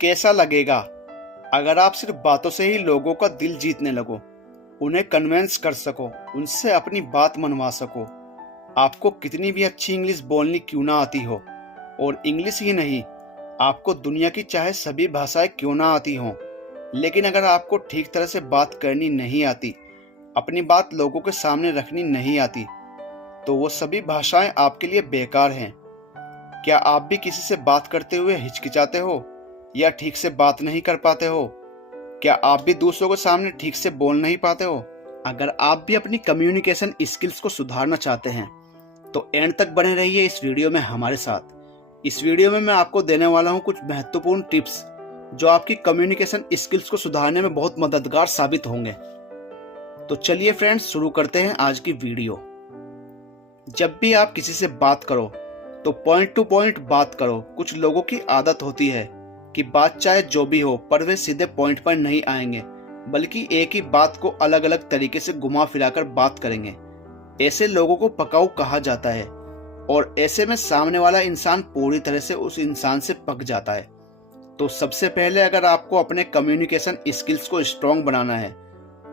कैसा लगेगा अगर आप सिर्फ बातों से ही लोगों का दिल जीतने लगो, उन्हें कन्विंस कर सको, उनसे अपनी बात मनवा सको। आपको कितनी भी अच्छी इंग्लिश बोलनी क्यों ना आती हो, और इंग्लिश ही नहीं, आपको दुनिया की चाहे सभी भाषाएं क्यों ना आती हों, लेकिन अगर आपको ठीक तरह से बात करनी नहीं आती, अपनी बात लोगों के सामने रखनी नहीं आती, तो वो सभी भाषाएं आपके लिए बेकार हैं। क्या आप भी किसी से बात करते हुए हिचकिचाते हो या ठीक से बात नहीं कर पाते हो? क्या आप भी दूसरों के सामने ठीक से बोल नहीं पाते हो? अगर आप भी अपनी कम्युनिकेशन स्किल्स को सुधारना चाहते हैं तो एंड तक बने रहिए इस वीडियो में हमारे साथ। इस वीडियो में मैं आपको देने वाला हूं कुछ महत्वपूर्ण टिप्स जो आपकी कम्युनिकेशन स्किल्स को सुधारने में बहुत मददगार साबित होंगे। तो चलिए फ्रेंड्स, शुरू करते हैं आज की वीडियो। जब भी आप किसी से बात करो तो पॉइंट टू पॉइंट बात करो। कुछ लोगों की आदत होती है कि बात चाहे जो भी हो पर वे सीधे पॉइंट पर नहीं आएंगे, बल्कि एक ही बात को अलग अलग तरीके से घुमा फिराकर बात करेंगे। ऐसे लोगों को पकाऊ कहा जाता है और ऐसे में सामने वाला इंसान पूरी तरह से उस इंसान से पक जाता है। तो सबसे पहले अगर आपको अपने कम्युनिकेशन स्किल्स को स्ट्रॉन्ग बनाना है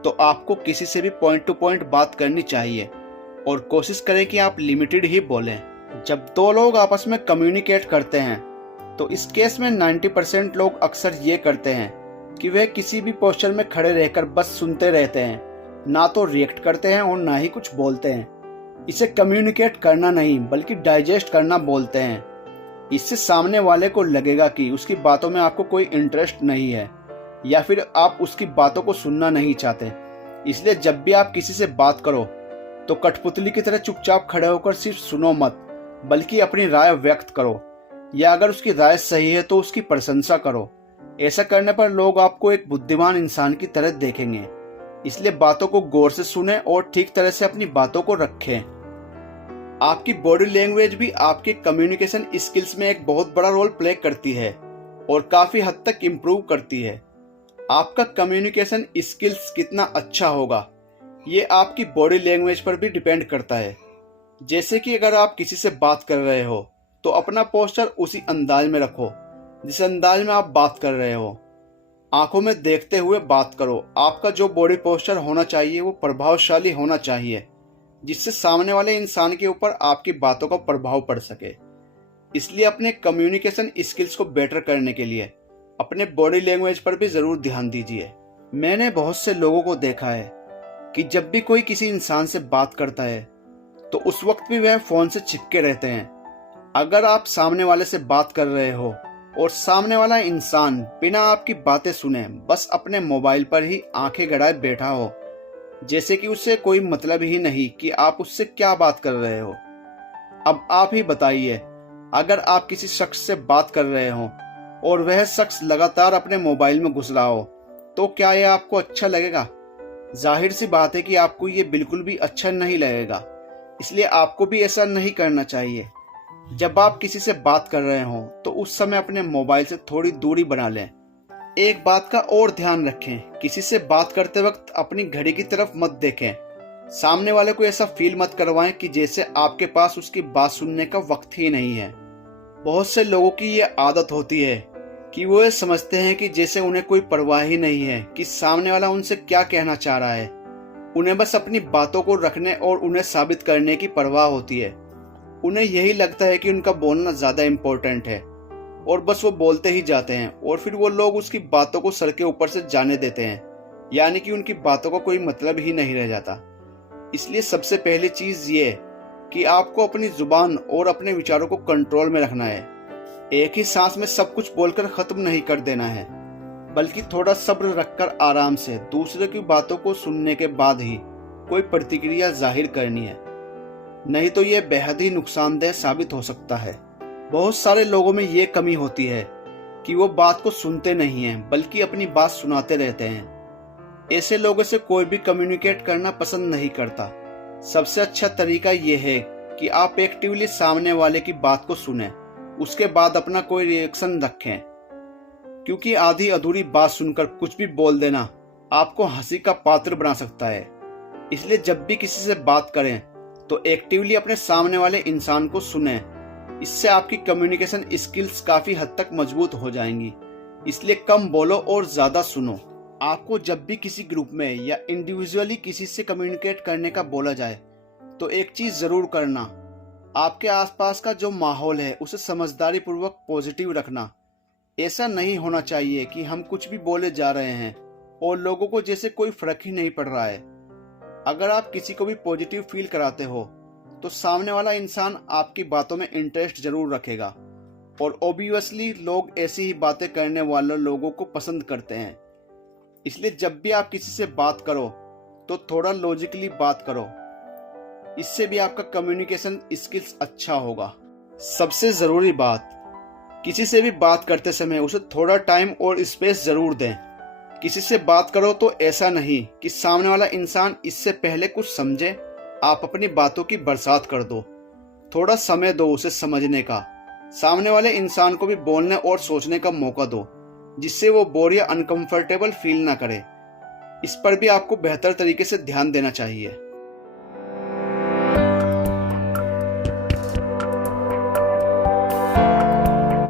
तो आपको किसी से भी पॉइंट टू पॉइंट बात करनी चाहिए और कोशिश करें कि आप लिमिटेड ही बोलें। जब दो लोग आपस में कम्युनिकेट करते हैं तो इस केस में 90% लोग अक्सर ये करते हैं कि वे किसी भी पोस्चर में खड़े रहकर बस सुनते रहते हैं, ना तो रिएक्ट करते हैं और ना ही कुछ बोलते हैं। इसे कम्युनिकेट करना नहीं बल्कि डाइजेस्ट करना बोलते हैं। इससे सामने वाले को लगेगा कि उसकी बातों में आपको कोई इंटरेस्ट नहीं है या फिर आप उसकी बातों को सुनना नहीं चाहते। इसलिए जब भी आप किसी से बात करो तो कठपुतली की तरह चुपचाप खड़े होकर सिर्फ सुनो मत, बल्कि अपनी राय व्यक्त करो, या अगर उसकी राय सही है तो उसकी प्रशंसा करो। ऐसा करने पर लोग आपको एक बुद्धिमान इंसान की तरह देखेंगे। इसलिए बातों को गौर से सुनें और ठीक तरह से अपनी बातों को रखें। आपकी बॉडी लैंग्वेज भी आपके कम्युनिकेशन स्किल्स में एक बहुत बड़ा रोल प्ले करती है और काफी हद तक इम्प्रूव करती है। आपका कम्युनिकेशन स्किल्स कितना अच्छा होगा ये आपकी बॉडी लैंग्वेज पर भी डिपेंड करता है। जैसे कि अगर आप किसी से बात कर रहे हो तो अपना पोस्चर उसी अंदाज में रखो जिस अंदाज में आप बात कर रहे हो। आंखों में देखते हुए बात करो। आपका जो बॉडी पोस्चर होना चाहिए वो प्रभावशाली होना चाहिए, जिससे सामने वाले इंसान के ऊपर आपकी बातों का प्रभाव पड़ सके। इसलिए अपने कम्युनिकेशन स्किल्स को बेटर करने के लिए अपने बॉडी लैंग्वेज पर भी जरूर ध्यान दीजिए। मैंने बहुत से लोगों को देखा है कि जब भी कोई किसी इंसान से बात करता है तो उस वक्त भी वह फोन से चिपके रहते हैं। अगर आप सामने वाले से बात कर रहे हो और सामने वाला इंसान बिना आपकी बातें सुने बस अपने मोबाइल पर ही आंखें गड़ाए बैठा हो, जैसे कि उसे कोई मतलब ही नहीं कि आप उससे क्या बात कर रहे हो। अब आप ही बताइए, अगर आप किसी शख्स से बात कर रहे हो और वह शख्स लगातार अपने मोबाइल में घुस रहा हो तो क्या यह आपको अच्छा लगेगा? जाहिर सी बात है कि आपको ये बिल्कुल भी अच्छा नहीं लगेगा। इसलिए आपको भी ऐसा नहीं करना चाहिए। जब आप किसी से बात कर रहे हो तो उस समय अपने मोबाइल से थोड़ी दूरी बना लें। एक बात का और ध्यान रखें, किसी से बात करते वक्त अपनी घड़ी की तरफ मत देखें। सामने वाले को ऐसा फील मत करवाएं कि जैसे आपके पास उसकी बात सुनने का वक्त ही नहीं है। बहुत से लोगों की ये आदत होती है कि वो ये समझते हैं कि जैसे उन्हें कोई परवाह ही नहीं है कि सामने वाला उनसे क्या कहना चाह रहा है। उन्हें बस अपनी बातों को रखने और उन्हें साबित करने की परवाह होती है। उन्हें यही लगता है कि उनका बोलना ज्यादा इम्पोर्टेंट है और बस वो बोलते ही जाते हैं और फिर वो लोग उसकी बातों को सर के ऊपर से जाने देते हैं, यानी कि उनकी बातों का कोई मतलब ही नहीं रह जाता। इसलिए सबसे पहली चीज ये कि आपको अपनी जुबान और अपने विचारों को कंट्रोल में रखना है। एक ही सांस में सब कुछ बोलकर खत्म नहीं कर देना है, बल्कि थोड़ा सब्र रखकर आराम से दूसरे की बातों को सुनने के बाद ही कोई प्रतिक्रिया जाहिर करनी है, नहीं तो यह बेहद ही नुकसानदेह साबित हो सकता है। बहुत सारे लोगों में ये कमी होती है कि वो बात को सुनते नहीं हैं बल्कि अपनी बात सुनाते रहते हैं। ऐसे लोगों से कोई भी कम्युनिकेट करना पसंद नहीं करता। सबसे अच्छा तरीका यह है कि आप एक्टिवली सामने वाले की बात को सुनें, उसके बाद अपना कोई रिएक्शन रखें, क्योंकि आधी अधूरी बात सुनकर कुछ भी बोल देना आपको हंसी का पात्र बना सकता है। इसलिए जब भी किसी से बात करें तो एक्टिवली अपने सामने वाले इंसान को सुनें। इससे आपकी कम्युनिकेशन स्किल्स काफी हद तक मजबूत हो जाएंगी। इसलिए कम बोलो और ज़्यादा सुनो। आपको जब भी किसी ग्रुप में या इंडिविजुअली किसी से कम्युनिकेट करने का बोला जाए तो एक चीज़ ज़रूर करना, आपके आसपास का जो माहौल है उसे समझदारी पूर्वक पॉजिटिव रखना। ऐसा नहीं होना चाहिए कि हम कुछ भी बोले जा रहे हैं और लोगों को जैसे कोई फर्क ही नहीं पड़ रहा है। अगर आप किसी को भी पॉजिटिव फील कराते हो तो सामने वाला इंसान आपकी बातों में इंटरेस्ट जरूर रखेगा और ऑब्वियसली लोग ऐसी ही बातें करने वाले लोगों को पसंद करते हैं। इसलिए जब भी आप किसी से बात करो तो थोड़ा लॉजिकली बात करो, इससे भी आपका कम्युनिकेशन स्किल्स अच्छा होगा। सबसे ज़रूरी बात, किसी से भी बात करते समय उसे थोड़ा टाइम और स्पेस ज़रूर दें। किसी से बात करो तो ऐसा नहीं कि सामने वाला इंसान इससे पहले कुछ समझे, आप अपनी बातों की बरसात कर दो। थोड़ा समय दो उसे समझने का। सामने वाले इंसान को भी बोलने और सोचने का मौका दो, जिससे वो बोर या अनकंफर्टेबल फील ना करे। इस पर भी आपको बेहतर तरीके से ध्यान देना चाहिए।